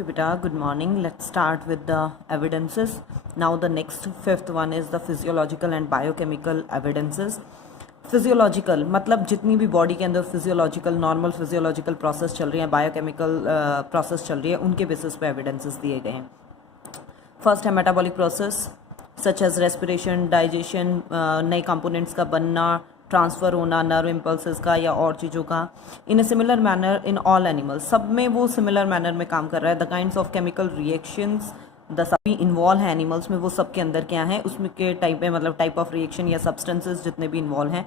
Okay, beta, good morning. Let's start with the evidences. Now the next fifth one is the physiological and biochemical evidences. Physiological मतलब जितनी भी body के अंदर physiological normal physiological process चल रही है, biochemical process चल रही है, उनके बेसिस पे एविडेंसेस दिए गए हैं. फर्स्ट है metabolic process such as respiration, digestion, नए कंपोनेंट्स का बनना, ट्रांसफ़र होना नर्व इम्पल्सेस का या और चीज़ों का. In a similar manner in all animals, सब में वो सिमिलर मैनर में काम कर रहा है. The kinds of chemical reactions the सभी इन्वॉल्व है एनिमल्स में, वो सब के अंदर क्या है उसमें के टाइप में, मतलब टाइप ऑफ रिएक्शन या सब्सटेंसेस जितने भी इन्वॉल्व हैं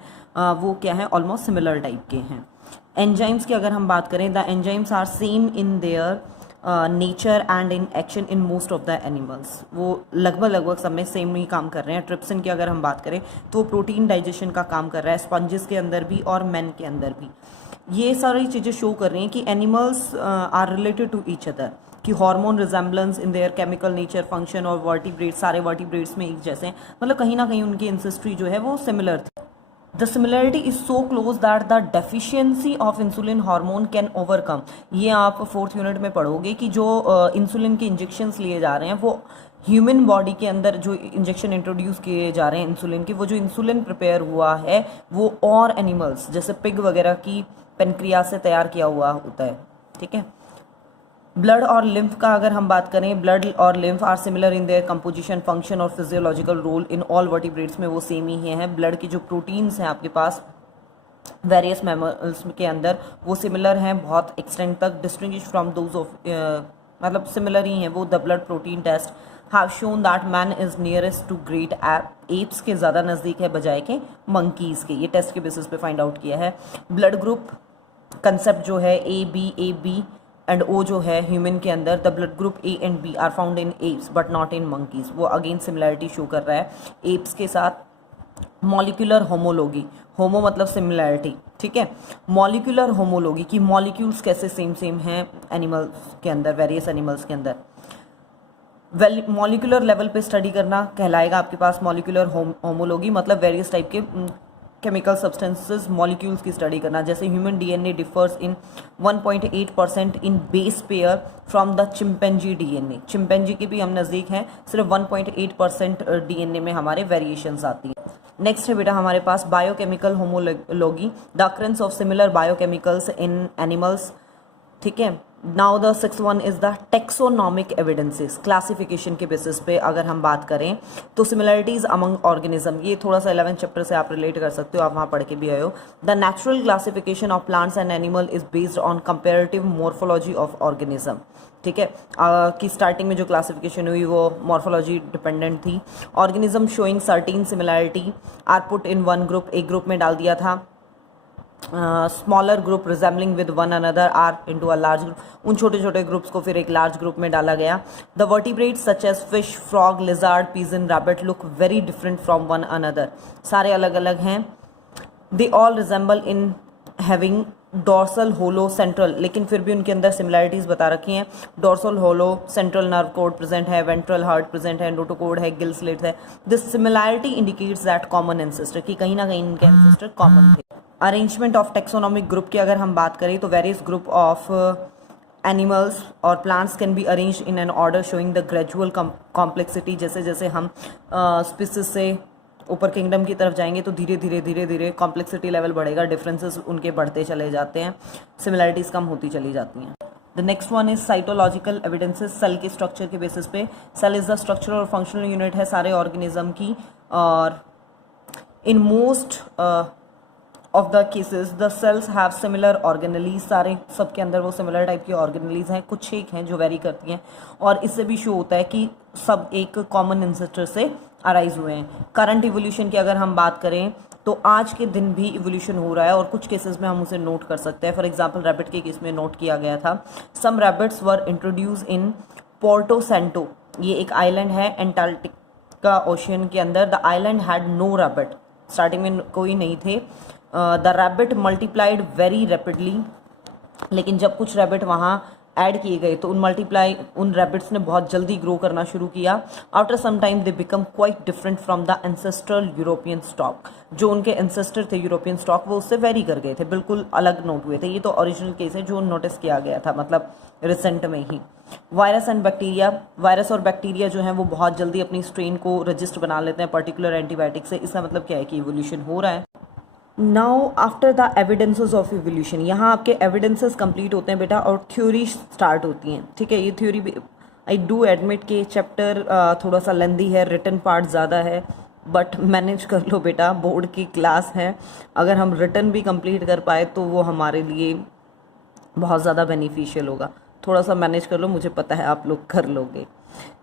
वो क्या है ऑलमोस्ट सिमिलर टाइप के हैं. एंजाइम्स की अगर हम बात करें, the enzymes are same in their nature and in action in most of the animals. वो लगभग सब में सेम ही काम कर रहे हैं. ट्रिप्सिन की अगर हम बात करें तो वो प्रोटीन डाइजेशन का काम कर रहा है स्पंजेस के अंदर भी और मैन के अंदर भी. ये सारी चीज़ें शो कर रही हैं कि animals are related to each other, कि hormone resemblance in their chemical nature, function और वर्टिब्रेट्स, सारे वर्टिब्रेट्स में एक जैसे हैं. मतलब कहीं ना कहीं उनकी इंसेस्ट्री जो है वो सिमिलर थी. The similarity is so close that the deficiency of insulin hormone can overcome. ये आप 4th यूनिट में पढ़ोगे कि जो इंसुलिन के इंजेक्शंस लिए जा रहे हैं वो ह्यूमन बॉडी के अंदर जो इंजेक्शन इंट्रोड्यूस किए जा रहे हैं इंसुलिन के, वो जो इंसुलिन प्रिपेयर हुआ है वो और एनिमल्स जैसे पिग वगैरह की पेनक्रियास से तैयार किया हुआ होता है. ठीक है. ब्लड और लिम्फ का अगर हम बात करें, ब्लड और lymph are similar in their composition, function और physiological role in all vertebrates में वो सेम ही हैं. ब्लड की जो प्रोटीन्स हैं आपके पास वेरियस मैमल्स के अंदर वो सिमिलर हैं बहुत एक्सटेंट तक, डिस्टिंग्विश फ्रॉम दोज ऑफ मतलब सिमिलर ही हैं वो. The blood protein test have shown that man is nearest to great apes के ज़्यादा नज़दीक है बजाय के मंकीज़ के. ये टेस्ट के बेसिस पे फाइंड आउट किया है. ब्लड ग्रुप कंसेप्ट जो है ए बी एंड ओ जो है ह्यूमन के अंदर, the blood group A and B are found in apes but not in monkeys. वो अगेन सिमिलैरिटी शो कर रहा है एप्स के साथ. मॉलिक्यूलर होमोलॉजी, होमो मतलब सिमिलैरिटी, ठीक है. मॉलिक्यूलर होमोलॉजी की मॉलिक्यूल्स कैसे सेम हैं एनिमल्स के अंदर, वेरियस एनिमल्स के अंदर. मॉलिक्यूलर लेवल पे स्टडी करना कहलाएगा आपके पास मॉलिक्यूलर होमोलॉजी, मतलब वेरियस टाइप के केमिकल सब्सटेंसेस मॉलिक्यूल्स की स्टडी करना. जैसे human DNA differs in 1.8% in base pair from the chimpanzee DNA. Chimpanzee के भी हम नज़दीक हैं, सिर्फ 1.8% डीएनए में हमारे वेरिएशंस आती हैं. नेक्स्ट है बेटा हमारे पास biochemical homology, the occurrence of similar biochemicals in animals. ठीक है. Now the 6th one is the taxonomic evidences. Classification के बेसिस पे अगर हम बात करें तो सिमिलरिटीज अमंग ऑर्गेनिज्म, ये थोड़ा सा 11th चैप्टर से आप रिलेट कर सकते हो, आप वहाँ पढ़ के भी आए हो. The natural classification of plants and animal is based on comparative morphology of organism. ठीक है. कि स्टार्टिंग में जो क्लासिफिकेशन हुई वो मॉर्फोलॉजी डिपेंडेंट थी. Organism showing certain similarity are put in one group, एक ग्रुप में डाल दिया था. Smaller group resembling with one another are into a large group, उन छोटे छोटे ग्रुप्स को फिर एक लार्ज ग्रुप में डाला गया. The vertebrates such as fish, frog, lizard, pigeon, rabbit look very different from one another. सारे अलग अलग हैं. They all resemble in having dorsal hollow central, लेकिन फिर भी उनके अंदर सिमिलैरिटीज बता रखी हैं. Dorsal hollow central nerve cord present है, वेंट्रल हार्ट प्रेजेंट है, नोटोकोड है, गिल स्लिट है. This similarity indicates that common ancestor, कि कहीं ना कहीं इनके एंसेस्टर कॉमन थे. अरेंजमेंट ऑफ टेक्सोनॉमिक ग्रुप की अगर हम बात करें तो वेरियस ग्रुप ऑफ एनिमल्स और plants can be arrange in an order showing the gradual complexity. जैसे जैसे हम स्पीसीज से ऊपर किंगडम की तरफ जाएंगे तो धीरे धीरे कॉम्प्लेक्सिटी लेवल बढ़ेगा, डिफरेंसेस उनके बढ़ते चले जाते हैं, सिमिलैरिटीज कम होती चली जाती हैं. The next one is cytological evidences. Cell के स्ट्रक्चर के बेसिस पे, सेल इज द स्ट्रक्चरल और फंक्शनल यूनिट है सारे ऑर्गेनिज्म की, और in most of the cases the cells have similar organelles. सारे सबके अंदर वो सिमिलर टाइप की ऑर्गेनलीज हैं, कुछ एक हैं जो वेरी करती हैं, और इससे भी शो होता है कि सब एक कॉमन इंसेस्टर से अराइज हुए हैं. करंट इवोल्यूशन की अगर हम बात करें तो आज के दिन भी इवोल्यूशन हो रहा है, और कुछ केसेस में हम उसे नोट कर सकते हैं. फॉर एग्जाम्पल रैबिट के केस में नोट किया गया था. Some rabbits were introduce in Porto Santo, ये एक आइलैंड है एंटार्क्टिका ओशियन के अंदर. The island had no rabbit, starting में कोई नहीं थे. The rabbit multiplied very rapidly, लेकिन जब कुछ रैबिट वहाँ ऐड किए गए तो उन रैबिट्स ने बहुत जल्दी ग्रो करना शुरू किया। After some time they become quite different from the ancestral European stock. जो उनके एंसेस्टर थे यूरोपियन स्टॉक वो उससे वेरी कर गए थे, बिल्कुल अलग नोट हुए थे। ये तो ओरिजिनल केस है जो नोटिस किया गया था, मतलब रिसेंट में ही। वायरस एंड बैक्टीरिया, वायरस और बैक्टीरिया जो है वो बहुत जल्दी अपनी स्ट्रेन को रजिस्ट बना लेते हैं पर्टिकुलर एंटीबायोटिक से। इसका मतलब क्या है कि इवोल्यूशन हो रहा है। Now after the evidences of evolution, यहाँ आपके एविडेंसेस कंप्लीट होते हैं बेटा और थ्योरी स्टार्ट होती हैं। ठीक है, ये थ्योरी भी आई डू एडमिट कि चैप्टर थोड़ा सा लेंदी है, रिटन पार्ट ज़्यादा है, बट मैनेज कर लो बेटा, बोर्ड की क्लास है। अगर हम रिटन भी कंप्लीट कर पाए तो वो हमारे लिए बहुत ज़्यादा बेनिफिशियल होगा। थोड़ा सा मैनेज कर लो, मुझे पता है आप लोग कर लोगे।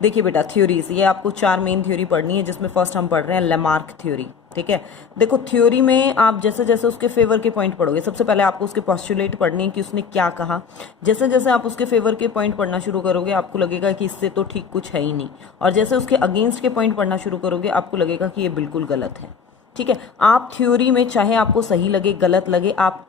देखिए बेटा थ्योरीज, ये आपको 4 मेन थ्योरी पढ़नी है, जिसमें फर्स्ट हम पढ़ रहे हैं लेमार्क थ्योरी। ठीक है, देखो थ्योरी में आप जैसे जैसे उसके फेवर के पॉइंट पढ़ोगे, सबसे पहले आपको उसके पोस्टुलेट पढ़नी है कि उसने क्या कहा। जैसे जैसे आप उसके फेवर के पॉइंट पढ़ना शुरू करोगे आपको लगेगा कि इससे तो ठीक कुछ है ही नहीं, और जैसे उसके अगेंस्ट के पॉइंट पढ़ना शुरू करोगे आपको लगेगा कि ये बिल्कुल गलत है। ठीक है, आप थ्योरी में चाहे आपको सही लगे गलत लगे, आप